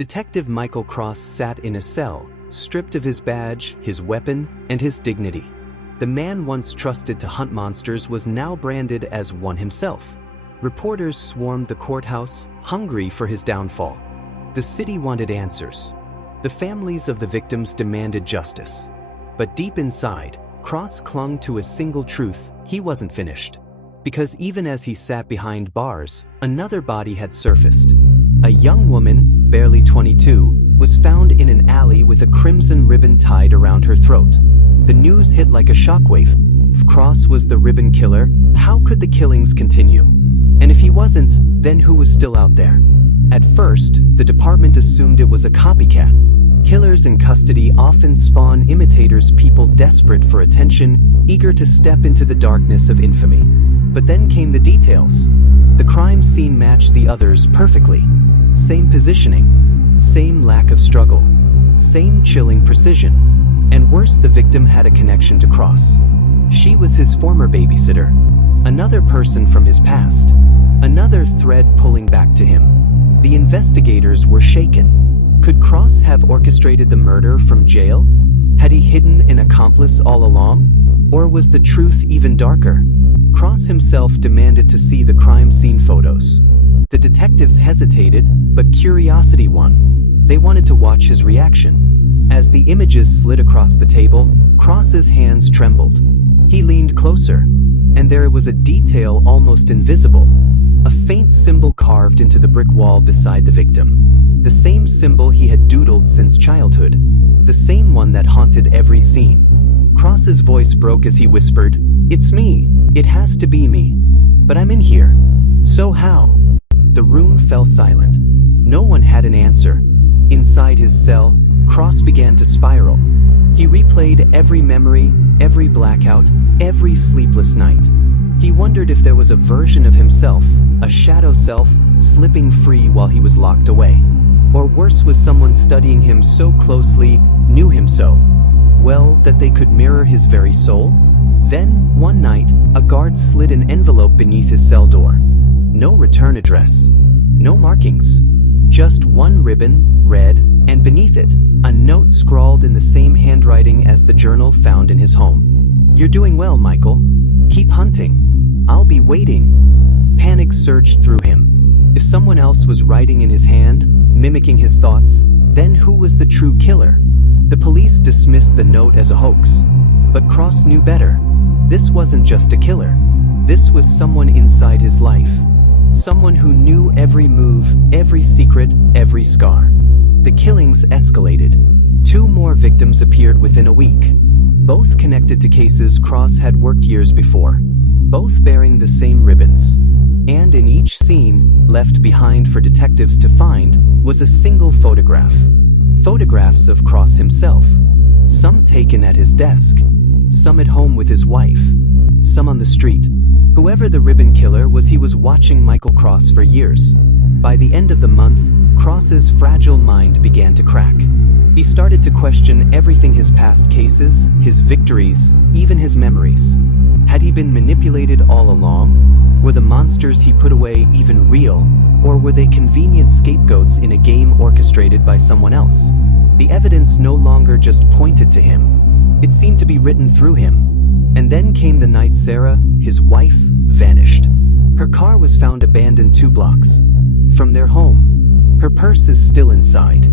Detective Michael Cross sat in a cell, stripped of his badge, his weapon, and his dignity. The man once trusted to hunt monsters was now branded as one himself. Reporters swarmed the courthouse, hungry for his downfall. The city wanted answers. The families of the victims demanded justice. But deep inside, Cross clung to a single truth: he wasn't finished. Because even as he sat behind bars, another body had surfaced. A young woman, barely 22, was found in an alley with a crimson ribbon tied around her throat. The news hit like a shockwave. If Cross was the ribbon killer, how could the killings continue? And if he wasn't, then who was still out there? At first, the department assumed it was a copycat. Killers in custody often spawn imitators, people desperate for attention, eager to step into the darkness of infamy. But then came the details. The crime scene matched the others perfectly. Same positioning, same lack of struggle, same chilling precision. And worse, the victim had a connection to Cross. She was his former babysitter, another person from his past, another thread pulling back to him. The investigators were shaken. Could Cross have orchestrated the murder from jail? Had he hidden an accomplice all along? Or was the truth even darker? Cross himself demanded to see the crime scene photos. The detectives hesitated, but curiosity won. They wanted to watch his reaction. As the images slid across the table, Cross's hands trembled. He leaned closer, and there was a detail almost invisible. A faint symbol carved into the brick wall beside the victim. The same symbol he had doodled since childhood. The same one that haunted every scene. Cross's voice broke as he whispered, "It's me. It has to be me. But I'm in here. So how?" The room fell silent. No one had an answer. Inside his cell, Cross began to spiral. He replayed every memory, every blackout, every sleepless night. He wondered if there was a version of himself, a shadow self, slipping free while he was locked away. Or worse, was someone studying him so closely, knew him so well, that they could mirror his very soul? Then, one night, a guard slid an envelope beneath his cell door. No return address. No markings. Just one ribbon, red, and beneath it, a note scrawled in the same handwriting as the journal found in his home. "You're doing well, Michael. Keep hunting. I'll be waiting." Panic surged through him. If someone else was writing in his hand, mimicking his thoughts, then who was the true killer? The police dismissed the note as a hoax. But Cross knew better. This wasn't just a killer. This was someone inside his life. Someone who knew every move, every secret, every scar. The killings escalated. 2 more victims appeared within a week. Both connected to cases Cross had worked years before. Both bearing the same ribbons. And in each scene, left behind for detectives to find, was a single photograph. Photographs of Cross himself. Some taken at his desk. Some at home with his wife. Some on the street. Whoever the ribbon killer was, he was watching Michael Cross for years. By the end of the month, Cross's fragile mind began to crack. He started to question everything: his past cases, his victories, even his memories. Had he been manipulated all along? Were the monsters he put away even real? Or were they convenient scapegoats in a game orchestrated by someone else? The evidence no longer just pointed to him. It seemed to be written through him. And then came the night Sarah, his wife, vanished. Her car was found abandoned 2 blocks from their home. Her purse is still inside.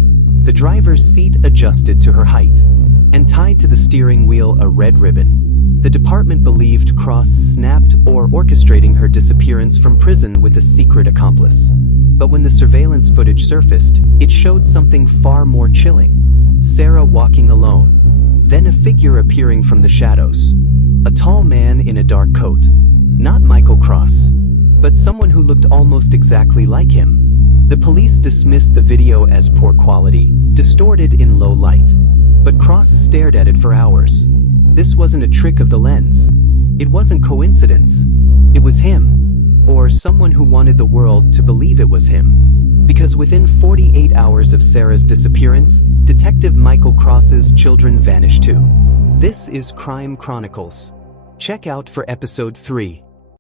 The driver's seat adjusted to her height. And tied to the steering wheel a red ribbon. The department believed Cross snapped or orchestrating her disappearance from prison with a secret accomplice. But when the surveillance footage surfaced, it showed something far more chilling. Sarah walking alone. Then a figure appearing from the shadows. A tall man in a dark coat. Not Michael Cross, but someone who looked almost exactly like him. The police dismissed the video as poor quality, distorted in low light. But Cross stared at it for hours. This wasn't a trick of the lens. It wasn't coincidence. It was him. Or someone who wanted the world to believe it was him. Because within 48 hours of Sarah's disappearance, Detective Michael Cross's children vanished too. This is Crime Chronicles. Check out for episode 3.